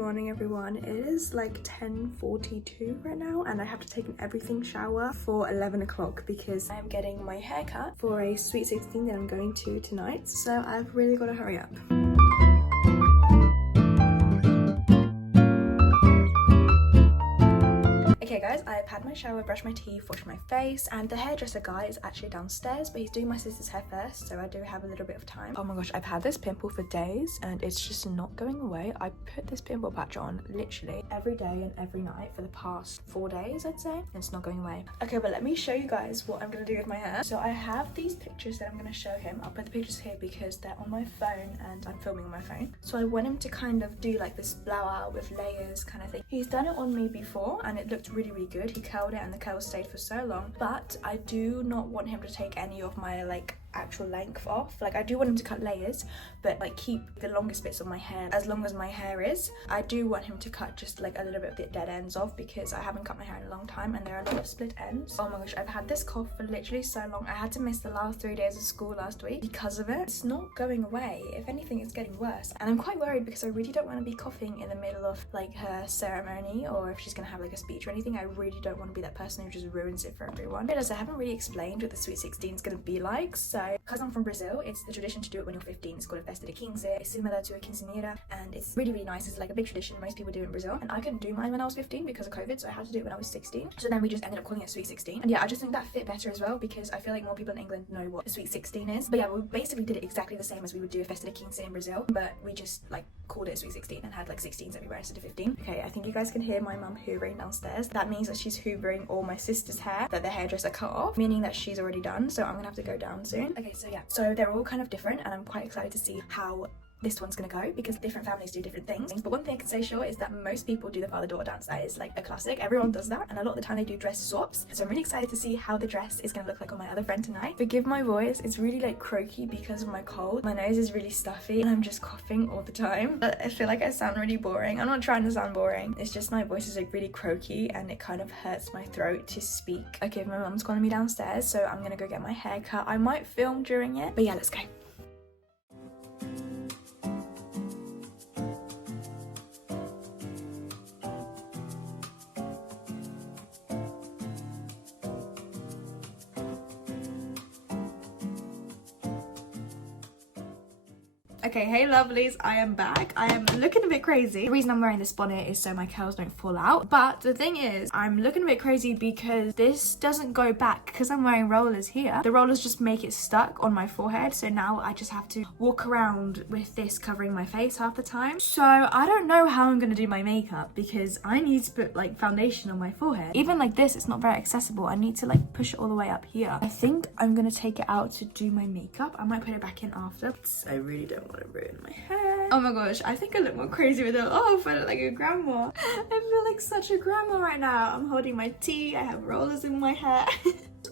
morning everyone. It is like 10:42 right now and I have to take an everything shower for 11 o'clock because I'm getting my hair cut for a sweet 16 that I'm going to tonight, so I've really got to hurry up. Okay guys, I've had my shower, brushed my teeth, washed my face, and the hairdresser guy is actually downstairs, but he's doing my sister's hair first, so I do have a little bit of time. Oh my gosh, I've had this pimple for days and it's just not going away. I put this pimple patch on literally every day and every night for the past 4 days, I'd say, and it's not going away. Okay, but let me show you guys what I'm gonna do with my hair. So I have these pictures that I'm gonna show him. I'll put the pictures here because they're on my phone and I'm filming on my phone. So I want him to kind of do like this blowout with layers kind of thing. He's done it on me before and it looked really good. He curled it and the curls stayed for so long, but I do not want him to take any of my like actual length off. Like I do want him to cut layers, but like keep the longest bits of my hair as long as my hair is. I do want him to cut just like a little bit of the dead ends off because I haven't cut my hair in a long time and there are a lot of split ends. Oh my gosh, I've had this cough for literally so long. I had to miss the last 3 days of school last week because of it. It's not going away. If anything, it's getting worse, and I'm quite worried because I really don't want to be coughing in the middle of like her ceremony, or if she's gonna have like a speech or anything. I really don't want to be that person who just ruins it for everyone. Because I haven't really explained what the Sweet 16 is gonna be like. So because I'm from Brazil, it's the tradition to do it when you're 15. It's called a festa de 15. It's similar to a quinceañera and it's really, really nice. It's like a big tradition most people do in Brazil, and I couldn't do mine when I was 15 because of COVID, so I had to do it when I was 16. So then we just ended up calling it Sweet 16, and yeah, I just think that fit better as well because I feel like more people in England know what a Sweet 16 is. But yeah, we basically did it exactly the same as we would do a festa de 15 in Brazil, but we just like called it a Sweet 16 and had like 16s everywhere instead of 15. Okay, I think you guys can hear my mum hoovering downstairs. That means that she's hoovering all my sister's hair that the hairdresser cut off, meaning that she's already done, so I'm gonna have to go down soon. Okay, so yeah, so they're all kind of different and I'm quite excited to see how this one's gonna go because different families do different things. But one thing I can say sure is that most people do the father-daughter dance. That is like a classic. Everyone does that, and a lot of the time they do dress swaps. So I'm really excited to see how the dress is gonna look like on my other friend tonight. Forgive my voice, it's really like croaky because of my cold. My nose is really stuffy and I'm just coughing all the time. But I feel like I sound really boring. I'm not trying to sound boring. It's just my voice is like really croaky and it kind of hurts my throat to speak. Okay, my mum's calling me downstairs, so I'm gonna go get my hair cut. I might film during it, but yeah, let's go. Okay, hey lovelies, I am back. I am looking a bit crazy. The reason I'm wearing this bonnet is so my curls don't fall out. But the thing is, I'm looking a bit crazy because this doesn't go back because I'm wearing rollers here. The rollers just make it stuck on my forehead. So now I just have to walk around with this covering my face half the time. So I don't know how I'm gonna do my makeup because I need to put like foundation on my forehead. Even like this, it's not very accessible. I need to like push it all the way up here. I think I'm gonna take it out to do my makeup. I might put it back in after. I really don't want to ruin my hair. Oh my gosh, I think I look more crazy with it off. I look like a grandma. I feel like such a grandma right now. I'm holding my tea, I have rollers in my hair.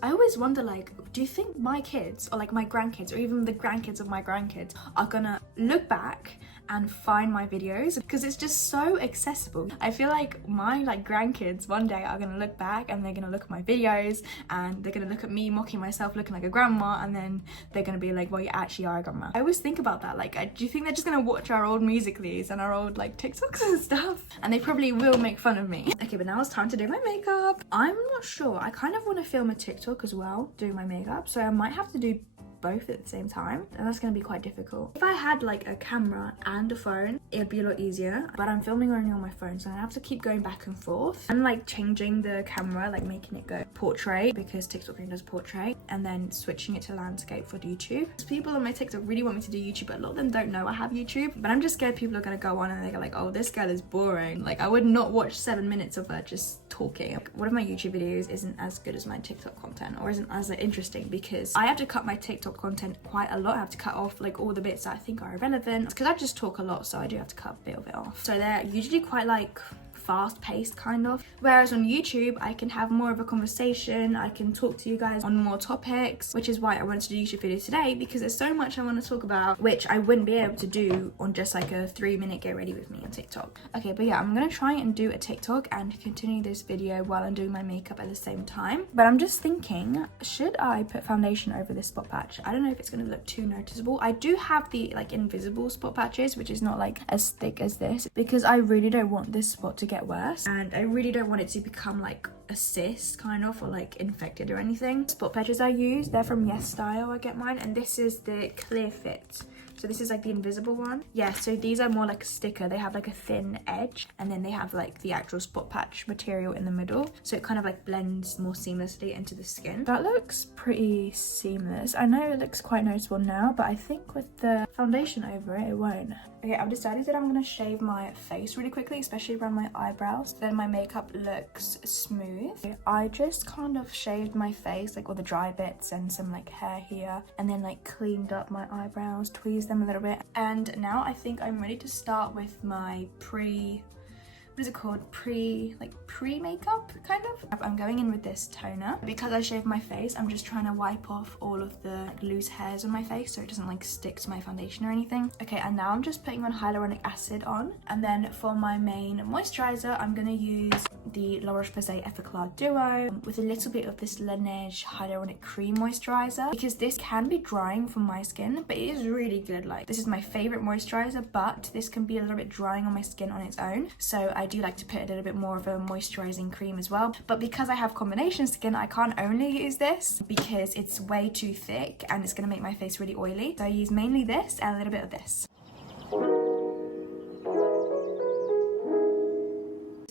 I always wonder, like, do you think my kids or like my grandkids or even the grandkids of my grandkids are gonna look back and find my videos because it's just so accessible? I feel like my like grandkids one day are gonna look back and they're gonna look at my videos and they're gonna look at me mocking myself looking like a grandma, and then they're gonna be like, well, you actually are a grandma. I always think about that, like, do you think they're just gonna watch our old Musical.lys and our old like TikToks and stuff, and they probably will make fun of me? Okay, but now it's time to do my makeup. I'm not sure, I kind of want to film a TikTok as well doing my makeup, so I might have to do both at the same time, and that's gonna be quite difficult. If I had like a camera and a phone, it'd be a lot easier, but I'm filming only on my phone, so I have to keep going back and forth and like changing the camera, like making it go portrait because TikTok only does portrait, and then switching it to landscape for YouTube. People on my TikTok really want me to do YouTube, but a lot of them don't know I have YouTube, but I'm just scared people are gonna go on and they're like, oh, this girl is boring. Like, I would not watch 7 minutes of her just talking. Like, one of my YouTube videos isn't as good as my TikTok content, or isn't as like, interesting because I have to cut my TikTok content quite a lot. I have to cut off like all the bits that I think are irrelevant because I just talk a lot, so I do have to cut a bit of it off. So they're usually quite like fast paced kind of. Whereas on YouTube, I can have more of a conversation. I can talk to you guys on more topics, which is why I wanted to do a YouTube video today, because there's so much I want to talk about, which I wouldn't be able to do on just like a 3-minute get ready with me on TikTok. Okay, but yeah, I'm gonna try and do a TikTok and continue this video while I'm doing my makeup at the same time. But I'm just thinking, should I put foundation over this spot patch? I don't know if it's gonna look too noticeable. I do have the like invisible spot patches, which is not like as thick as this, because I really don't want this spot to get worse, and I really don't want it to become like a cyst kind of, or like infected or anything. Spot patches I use, they're from Yes Style. I get mine, and this is the Clear Fit. So this is like the invisible one. Yeah, so these are more like a sticker. They have like a thin edge, and then they have like the actual spot patch material in the middle. So it kind of like blends more seamlessly into the skin. That looks pretty seamless. I know it looks quite noticeable now, but I think with the foundation over it, it won't. Okay, I've decided that I'm gonna shave my face really quickly, especially around my eyebrows. Then my makeup looks smooth. I just kind of shaved my face, like all the dry bits and some like hair here, and then like cleaned up my eyebrows, tweezed them a little bit. And now I think I'm ready to start with my what is it called? Pre-makeup kind of. I'm going in with this toner. Because I shaved my face, I'm just trying to wipe off all of the loose hairs on my face so it doesn't like stick to my foundation or anything. Okay, and now I'm just putting on hyaluronic acid on. And then for my main moisturizer, I'm gonna use the La Roche-Posay Effaclar Duo with a little bit of this Laneige Hyaluronic Cream Moisturizer, because this can be drying for my skin, but it is really good. Like, this is my favorite moisturizer, but this can be a little bit drying on my skin on its own. So I do like to put a little bit more of a moisturizing cream as well. But because I have combination skin, I can't only use this because it's way too thick and it's gonna make my face really oily. So I use mainly this and a little bit of this.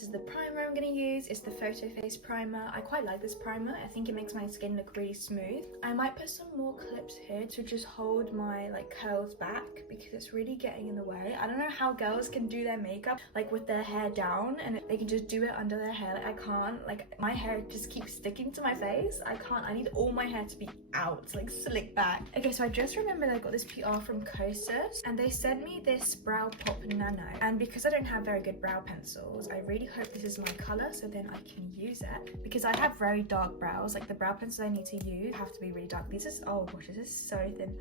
The primer I'm going to use is the Photo Face primer. I quite like this primer. I think it makes my skin look really smooth. I might put some more clips here to just hold my like curls back, because it's really getting in the way. I don't know how girls can do their makeup like with their hair down and they can just do it under their hair. Like, I can't. Like, my hair just keeps sticking to my face. I can't. I need all my hair to be out, like slick back. Okay, so I just remembered I got this PR from Kosas, and they sent me this Brow Pop Nano, and because I don't have very good brow pencils, I really hope this is my color so then I can use it, because I have very dark brows. Like, the brow pencils I need to use have to be really dark. This is, oh gosh, this is so thin.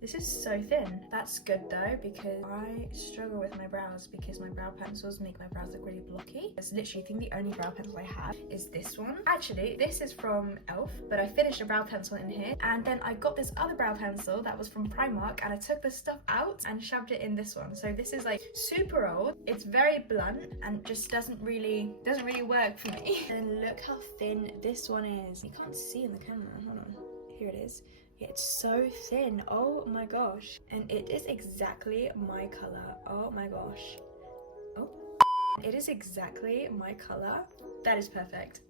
This is so thin. That's good though, because I struggle with my brows because my brow pencils make my brows look really blocky. It's literally, I think the only brow pencil I have is this one. Actually, this is from e.l.f., but I finished a brow pencil in here, and then I got this other brow pencil that was from Primark, and I took the stuff out and shoved it in this one. So this is like super old. It's very blunt and just doesn't really work for me. And look how thin this one is. You can't see in the camera. Hold on. Here it is. Yeah, it's so thin. Oh my gosh. And it is exactly my color. Oh my gosh. Oh. It is exactly my color. That is perfect.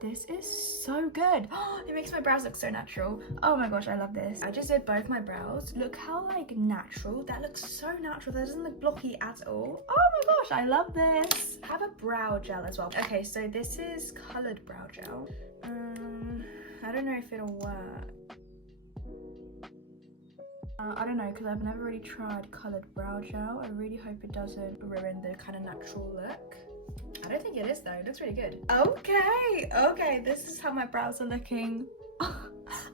This is so good. It makes my brows look so natural. Oh my gosh, I love this. I just did both my brows. Look how like natural. That looks so natural. That doesn't look blocky at all. Oh my gosh, I love this. I have a brow gel as well. Okay, so this is colored brow gel. I don't know if it'll work. I don't know, because I've never really tried coloured brow gel. I really hope it doesn't ruin the kind of natural look. I don't think it is though. It looks really good. Okay, this is how my brows are looking.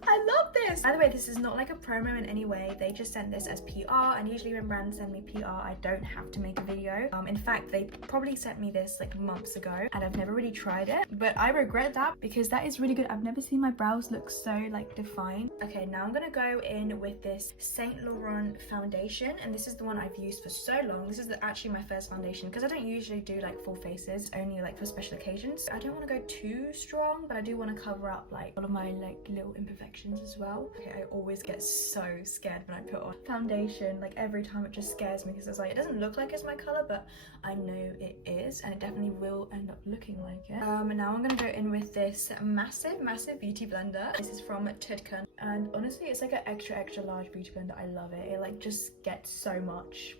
I love this. By the way, this is not like a promo in any way. They just sent this as PR, and usually when brands send me PR, I don't have to make a video. In fact, they probably sent me this like months ago, and I've never really tried it, but I regret that because that is really good. I've never seen my brows look so like defined. Okay, now I'm gonna go in with this Saint Laurent foundation, and this is the one I've used for so long. This is actually my first foundation because I don't usually do like full faces, only like for special occasions. I don't want to go too strong, but I do want to cover up like all of my like little imperfections as well. Okay, I always get so scared when I put on foundation. Like every time it just scares me because it's like, it doesn't look like it's my color, but I know it is, and it definitely will end up looking like it. And now I'm gonna go in with this massive beauty blender. This is from Tudkan, and honestly it's like an extra large beauty blender. I love it. It like just gets so much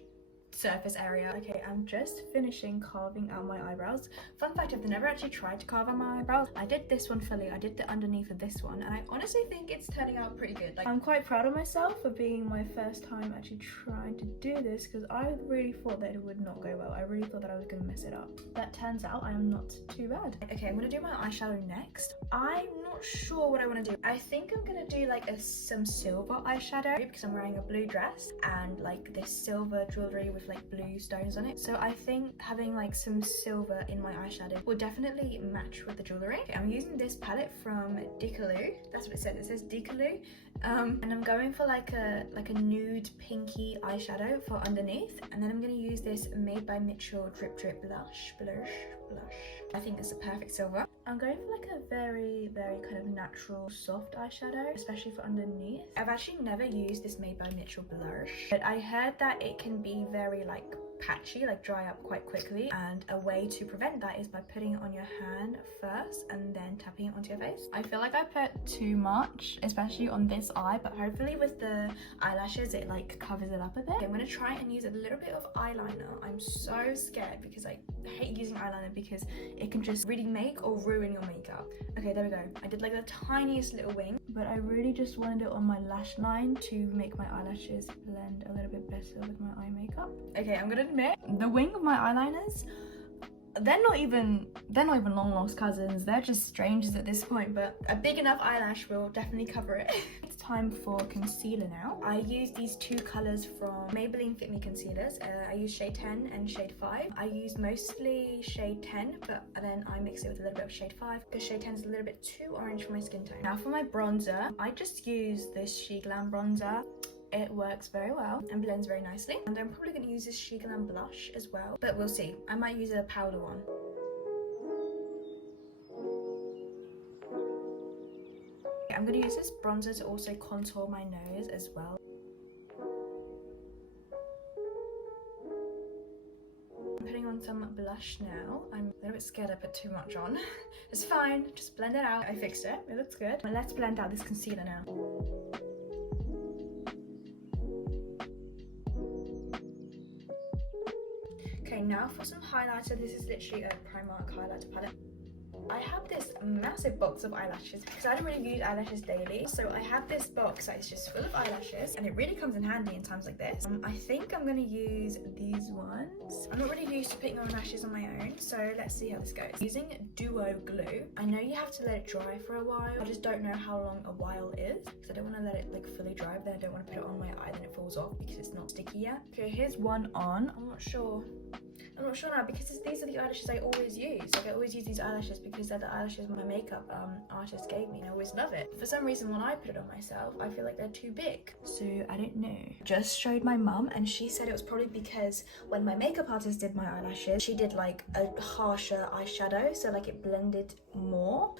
surface area. Okay, I'm just finishing carving out my eyebrows. Fun fact, I've never actually tried to carve out my eyebrows. I did this one fully, I did the underneath of this one, and I honestly think it's turning out pretty good. Like, I'm quite proud of myself for being my first time actually trying to do this, because I really thought that it would not go well. I really thought that I was going to mess it up. That turns out I am not too bad. Okay, I'm going to do my eyeshadow next. I'm not sure what I want to do. I think I'm going to do like some silver eyeshadow, because I'm wearing a blue dress and like this silver jewelry with like blue stones on it. So I think having like some silver in my eyeshadow will definitely match with the jewelry. Okay, I'm using this palette from Decaloo. That's what it says. It says Decaloo. And I'm going for like a nude pinky eyeshadow for underneath, and then I'm going to use this Made by Mitchell Drip Drip blush. I think it's a perfect silver. I'm going for like a very kind of natural soft eyeshadow, especially for underneath. I've actually never used this Made by Mitchell blush, but I heard that it can be very like patchy, like dry up quite quickly, and a way to prevent that is by putting it on your hand first and then tapping it onto your face. I feel like I put too much, especially on this eye, but hopefully with the eyelashes it like covers it up a bit. Okay, I'm gonna try and use a little bit of eyeliner. I'm so scared because I hate using eyeliner because it can just really make or ruin your makeup. Okay, there we go. I did like the tiniest little wing, but I really just wanted it on my lash line to make my eyelashes blend a little bit better with my eye makeup. Okay, I'm gonna admit, the wing of my eyeliners, they're not even long lost cousins. They're just strangers at this point, but a big enough eyelash will definitely cover it. It's time for concealer now. I use these two colors from Maybelline Fit Me concealers. I use shade 10 and shade 5. I use mostly shade 10, but then I mix it with a little bit of shade 5 because shade 10 is a little bit too orange for my skin tone. Now for my bronzer, I just use this She Glam bronzer. It works very well and blends very nicely, and I'm probably going to use this She Glam blush as well, but we'll see. I might use a powder one. I'm going to use this bronzer to also contour my nose as well. I'm putting on some blush now. I'm a little bit scared I put too much on. It's fine, just blend it out. I fixed it, it looks good. But let's blend out this concealer now. Okay, now for some highlighter. This is literally a Primark highlighter palette. I have this massive box of eyelashes because I don't really use eyelashes daily. So I have this box that is just full of eyelashes, and it really comes in handy in times like this. I think I'm going to use these ones. I'm not really used to putting on lashes on my own, so let's see how this goes. Using Duo Glue. I know you have to let it dry for a while. I just don't know how long a while is because I don't want to let it like fully dry, but then I don't want to put it on my eye, then it falls off because it's not sticky yet. Okay, here's one on. I'm not sure now because these are the eyelashes I always use. Like I always use these eyelashes because they're the eyelashes my makeup artist gave me, and I always love it. For some reason when I put it on myself, I feel like they're too big. So I don't know. Just showed my mum and she said it was probably because when my makeup artist did my eyelashes, she did like a harsher eyeshadow, so like it blended more.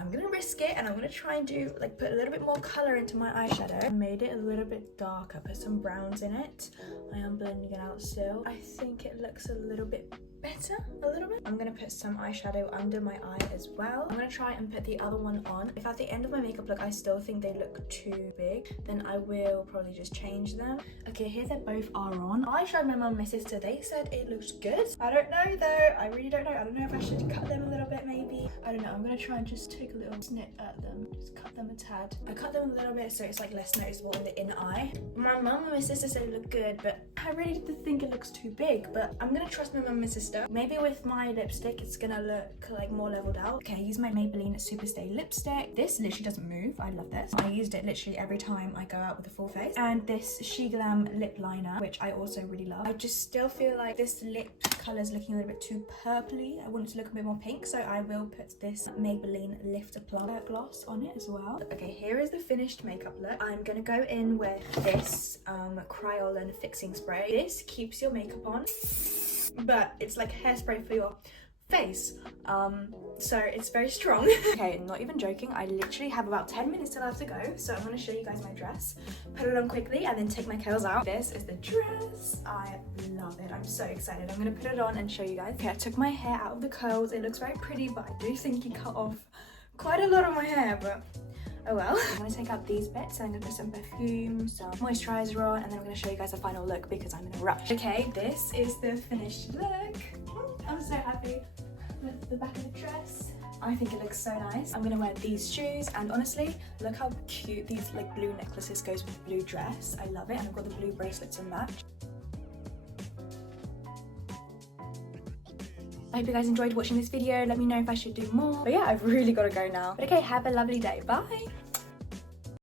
I'm gonna risk it and I'm gonna try and do like put a little bit more color into my eyeshadow. I made it a little bit darker, put some browns in it. I am blending it out still. I think it looks a little bit better, a little bit. I'm gonna put some eyeshadow under my eye as well. I'm gonna try and put the other one on. If at the end of my makeup look I still think they look too big, then I will probably just change them. Okay, here they both are on. I showed my mum and my sister. They said it looks good. I don't know though. I really don't know. I don't know if I should cut them a little bit maybe. I don't know. I'm gonna try and just take a little snip at them. Just cut them a tad. I cut them a little bit so it's like less noticeable in the inner eye. My mum and my sister said it looked good, but I really think it looks too big. But I'm gonna trust my mum and my sister. Maybe with my lipstick it's gonna look like more leveled out. Okay, I use my Maybelline Superstay lipstick. This literally doesn't move. I love this. I used it literally every time I go out with a full face. And this She Glam lip liner, which I also really love. I just still feel like this lip color is looking a little bit too purpley. I want it to look a bit more pink, so I will put this Maybelline Lift Plump gloss on it as well. Okay, here is the finished makeup look. I'm gonna go in with this Kryolan fixing spray. This keeps your makeup on, but it's like hairspray for your face, so it's very strong. Okay, not even joking, I literally have about 10 minutes till I have to go, so I'm going to show you guys my dress, put it on quickly and then take my curls out. This is the dress. I love it. I'm so excited. I'm going to put it on and show you guys. Okay, I took my hair out of the curls. It looks very pretty, but I do think you cut off quite a lot of my hair, but Oh well. I'm gonna take out these bits and I'm gonna put some perfume, some moisturizer on, and then I'm gonna show you guys the final look because I'm in a rush. Okay, this is the finished look. I'm so happy with the back of the dress. I think it looks so nice. I'm gonna wear these shoes, and honestly, look how cute these like blue necklaces goes with the blue dress. I love it, and I've got the blue bracelets to match. I hope you guys enjoyed watching this video. Let me know if I should do more. But yeah, I've really got to go now. But okay, have a lovely day. Bye!